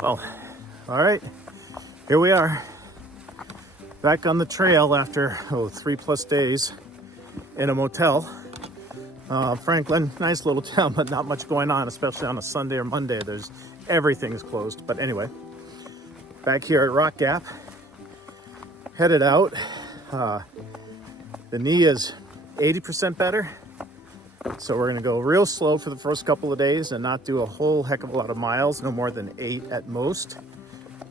Well, all right, here we are, back on the trail after 3+ days in a motel. Franklin, nice little town, but not much going on, especially on a Sunday or Monday. Everything's closed. But anyway, back here at Rock Gap, headed out. The knee is 80% better, so we're gonna go real slow for the first couple of days and not do a whole heck of a lot of miles, no more than 8 at most.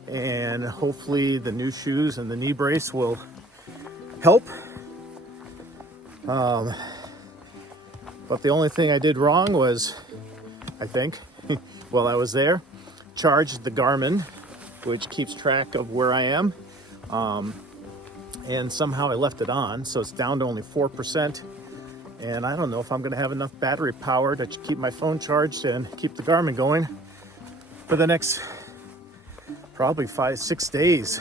And hopefully the new shoes and the knee brace will help. But the only thing I did wrong was, I think, while I was there, charged the Garmin, which keeps track of where I am. And somehow I left it on, so it's down to only 4%. And I don't know if I'm gonna have enough battery power to keep my phone charged and keep the Garmin going for the next probably 5-6 days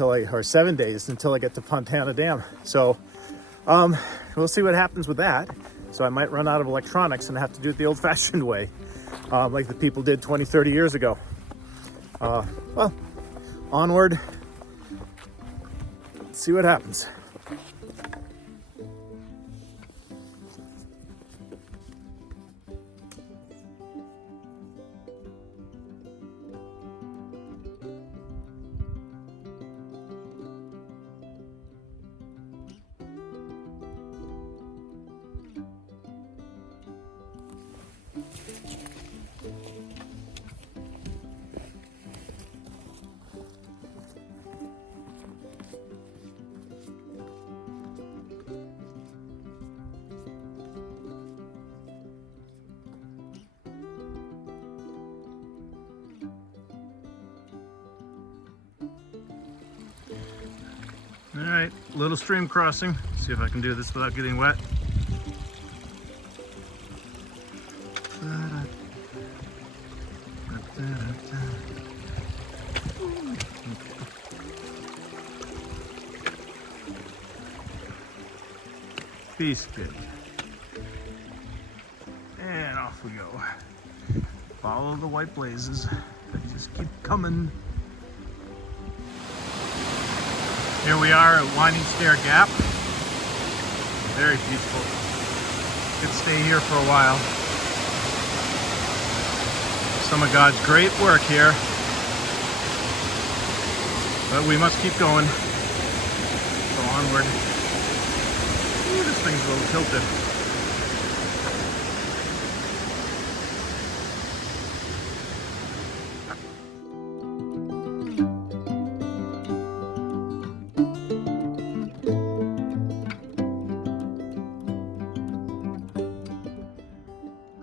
or 7 days until I get to Fontana Dam. So we'll see what happens with that. So I might run out of electronics and have to do it the old-fashioned way, like the people did 20-30 years ago. Well, onward. Let's see what happens. All right, little stream crossing. See if I can do this without getting wet. Peace, kid. And off we go. Follow the white blazes. They just keep coming. Here we are at Winding Stair Gap. Very peaceful. Could stay here for a while. Some of God's great work here. But we must keep going. Go onward. Ooh, this thing's a little tilted.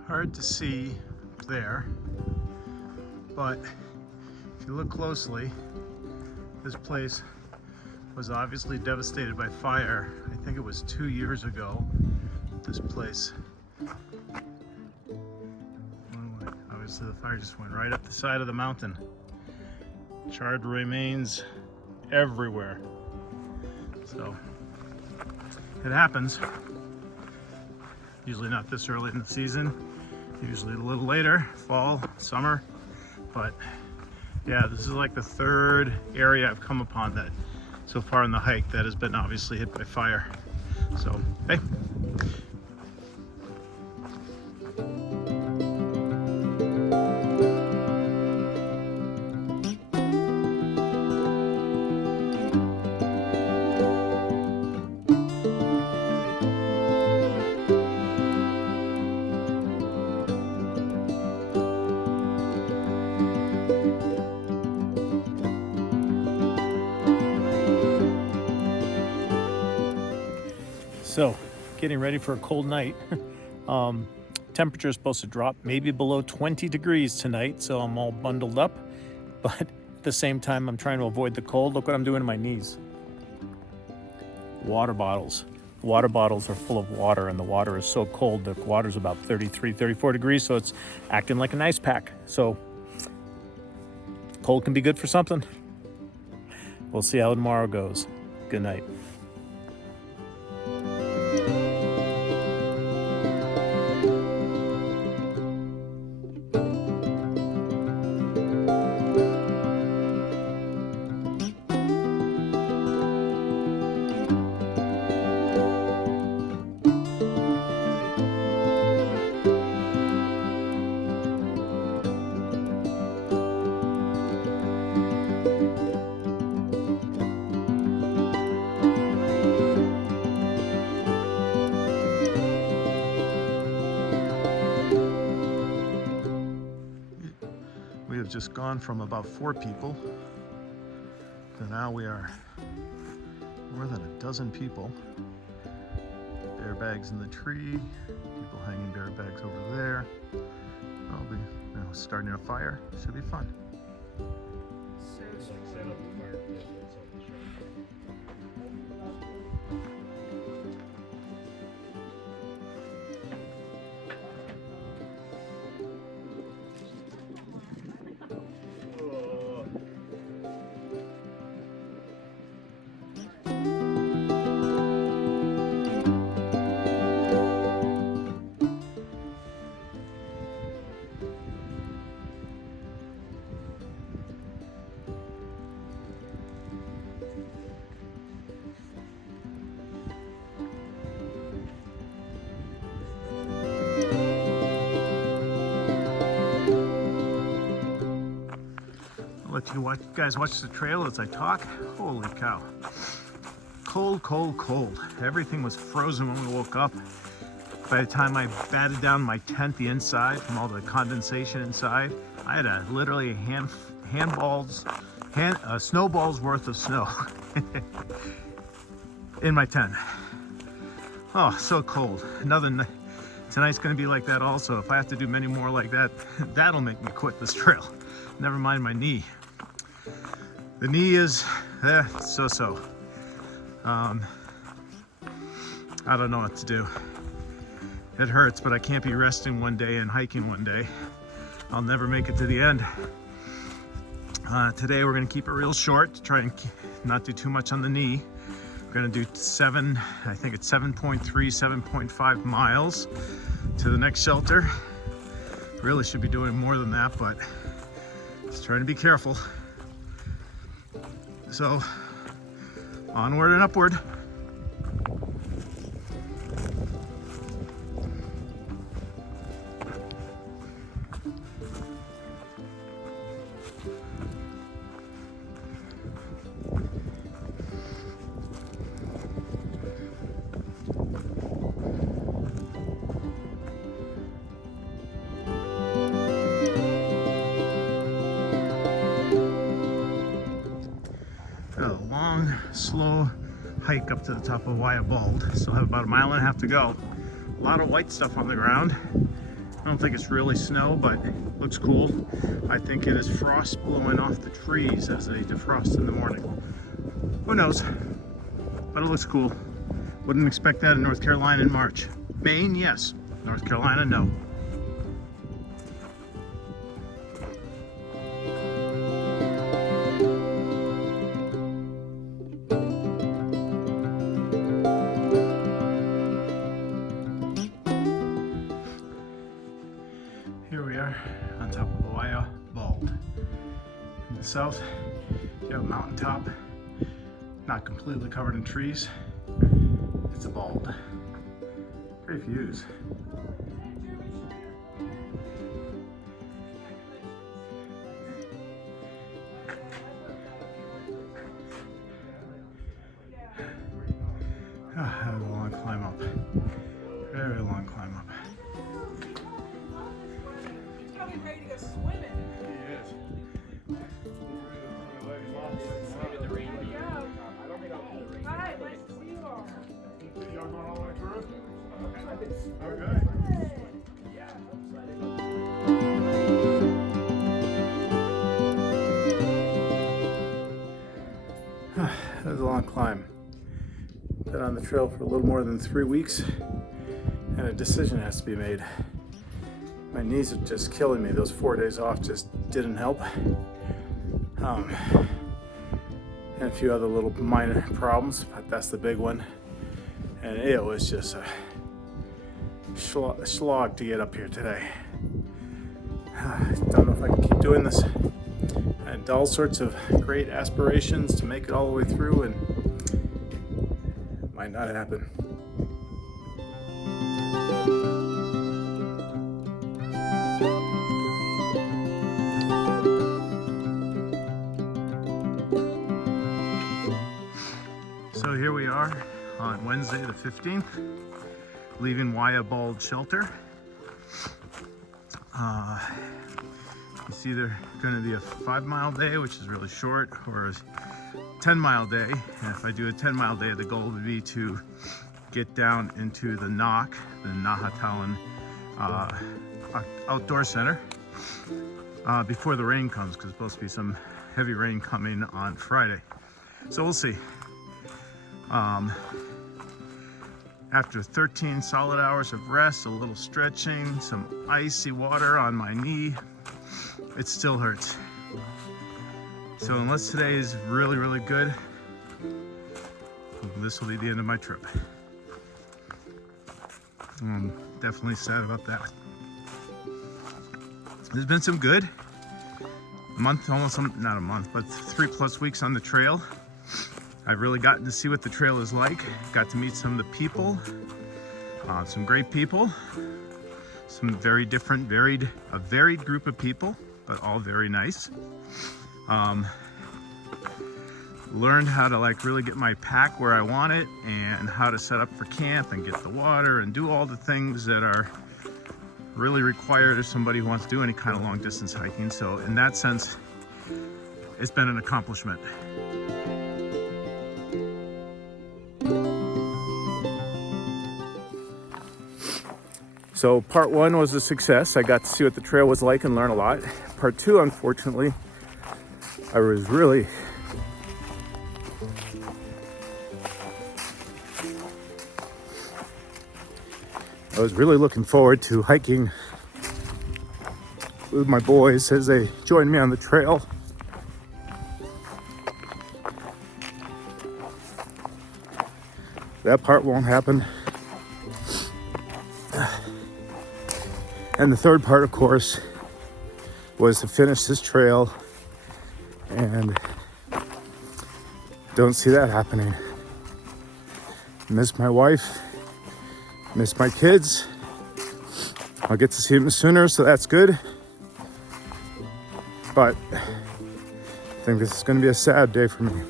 Hard to see there, but if you look closely, this place was obviously devastated by fire. I think it was 2 years ago. This place, obviously the fire just went right up the side of the mountain. Charred remains everywhere. So it happens. Usually not this early in the season. Usually a little later, fall, summer. But yeah, this is like the third area I've come upon that so far in the hike that has been obviously hit by fire. So, hey. So, getting ready for a cold night. Temperature is supposed to drop maybe below 20 degrees tonight, so I'm all bundled up. But at the same time, I'm trying to avoid the cold. Look what I'm doing to my knees. Water bottles. Water bottles are full of water, and the water is so cold. The water's about 33, 34 degrees, so it's acting like an ice pack. So, cold can be good for something. We'll see how tomorrow goes. Good night. We have just gone from about 4 people to now we are more than a dozen people. Bear bags in the tree, people hanging bear bags over there. I'll be starting a fire. Should be fun. Let you guys watch the trail as I talk. Holy cow. Cold, cold, cold. Everything was frozen when we woke up. By the time I batted down my tent, the inside, from all the condensation inside, I had literally a snowball's worth of snow in my tent. Oh, so cold. Tonight's gonna be like that also. If I have to do many more like that, that'll make me quit this trail. Never mind my knee. The knee is so-so. I don't know what to do. It hurts, but I can't be resting one day and hiking one day. I'll never make it to the end. Today we're gonna keep it real short to try and not do too much on the knee. We're gonna do 7.3, 7.5 miles to the next shelter. Really should be doing more than that, but just trying to be careful. So, onward and upward. Slow hike up to the top of Waya Bald. Still have about 1.5 miles to go. A lot of white stuff on the ground. I don't think it's really snow, but looks cool. I think it is frost blowing off the trees as they defrost in the morning. Who knows? But it looks cool. Wouldn't expect that in North Carolina in March. Maine, yes. North Carolina, no. Here we are on top of Waya Bald. In the south, you have a mountaintop, not completely covered in trees. It's a bald. Great views. That was a long climb up. Very long climb up. Ready to go swimming. He is. Hi, nice to see you all. Y'all going all the way through? Okay. That was a long climb. Been on the trail for a little more than 3 weeks, and a decision has to be made. My knees are just killing me. Those 4 days off just didn't help. and a few other little minor problems, but that's the big one. And it was just a slog to get up here today. Don't know if I can keep doing this. I had all sorts of great aspirations to make it all the way through, and it might not happen. So here we are on Wednesday the 15th, leaving Wyabald Shelter. It's either going to be a 5-mile day, which is really short, or a 10-mile day. And if I do a 10-mile day, the goal would be to get down into the NOC, the Nahatawan Outdoor Center, before the rain comes, because there's supposed to be some heavy rain coming on Friday. So we'll see. After 13 solid hours of rest, a little stretching, some icy water on my knee, it still hurts. So unless today is really, really good, this will be the end of my trip. I'm definitely sad about that. There's been some good. A month, almost, not a month, but 3+ weeks on the trail. I've really gotten to see what the trail is like. Got to meet some of the people, some great people, some very different, a varied group of people, but all very nice. Learned how to really get my pack where I want it, and how to set up for camp and get the water and do all the things that are really required if somebody who wants to do any kind of long distance hiking. So in that sense, it's been an accomplishment. So part 1 was a success. I got to see what the trail was like and learn a lot. Part 2, unfortunately, I was really looking forward to hiking with my boys as they join me on the trail. That part won't happen. And the third part, of course, was to finish this trail, and don't see that happening. Miss my wife, miss my kids. I'll get to see them sooner, so that's good. But I think this is going to be a sad day for me.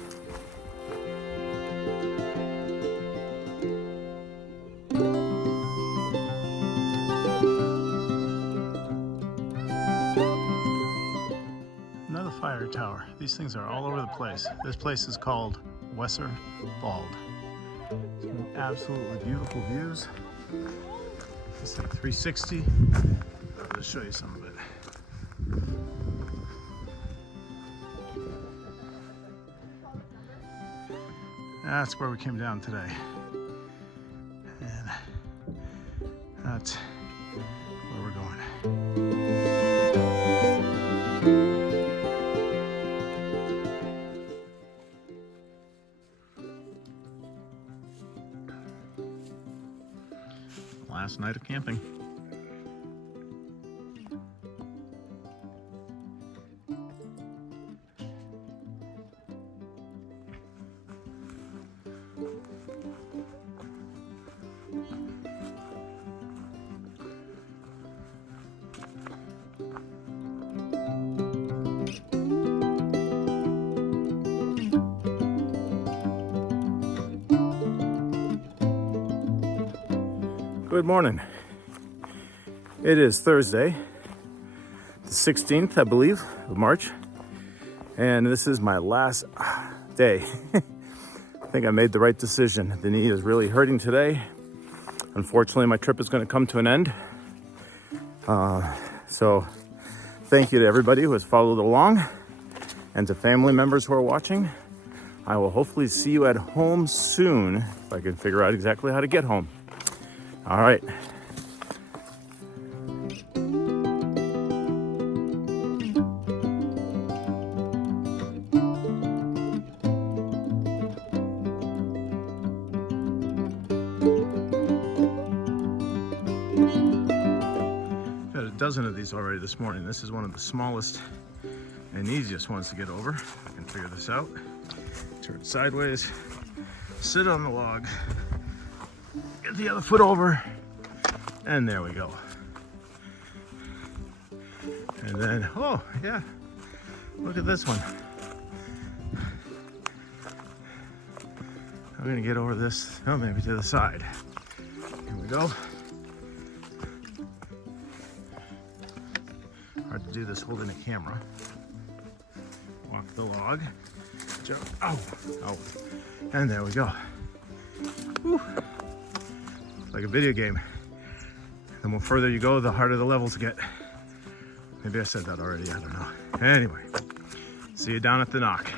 Another fire tower. These things are all over the place. This place is called Wesser Bald. Some absolutely beautiful views. It's like 360. I'll just show you some of it. That's where we came down today. And that's where we're going. Last night of camping. Good morning. It is Thursday, the 16th, I believe, of March, and this is my last day. I think I made the right decision. The knee is really hurting today. Unfortunately, my trip is going to come to an end. So thank you to everybody who has followed along, and to family members who are watching. I will hopefully see you at home soon if I can figure out exactly how to get home. All right. dozen of these already this morning. This is one of the smallest and easiest ones to get over. I can figure this out. Turn it sideways, sit on the log, get the other foot over, and there we go. And then, oh yeah, look at this one. I'm gonna get over this, oh, maybe to the side. Here we go. Hard to do this holding a camera. Walk the log, jump, oh, oh, and there we go. Whew. Like a video game. The more further you go, the harder the levels get. Maybe I said that already, I don't know. Anyway, see you down at the knock.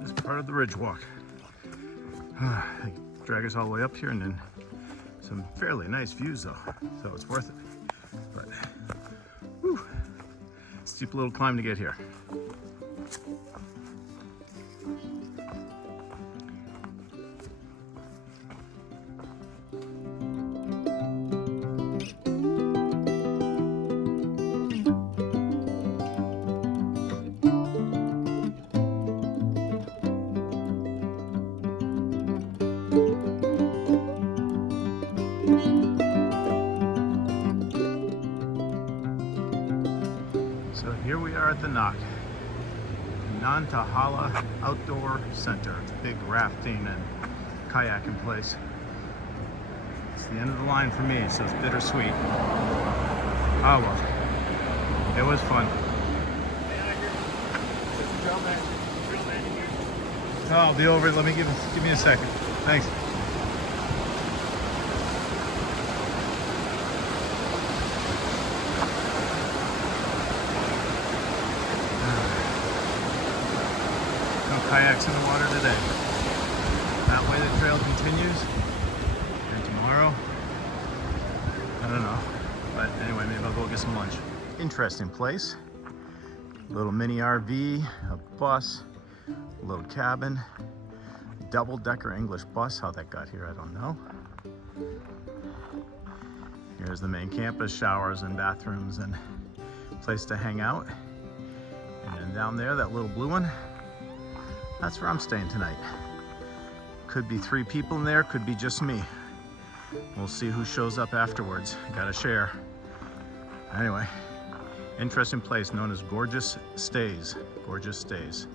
This is part of the ridge walk. They drag us all the way up here, and then some fairly nice views though, so it's worth it. But whew, steep little climb to get here. So here we are at the Knock, Nantahala Outdoor Center. It's a big rafting and kayaking place. It's the end of the line for me, so it's bittersweet. Oh well, it was fun. Oh, I'll be over. Let me give me a second. Thanks. Kayaks in the water today. That way the trail continues, and tomorrow, I don't know, but anyway, maybe I'll go get some lunch. Interesting place. Little mini RV, a bus, a little cabin, double-decker English bus. How that got here, I don't know. Here's the main campus, showers and bathrooms and place to hang out. And then down there, that little blue one, that's where I'm staying tonight. Could be 3 people in there, could be just me. We'll see who shows up afterwards. Gotta share. Anyway, interesting place known as Gorgeous Stays. Gorgeous Stays.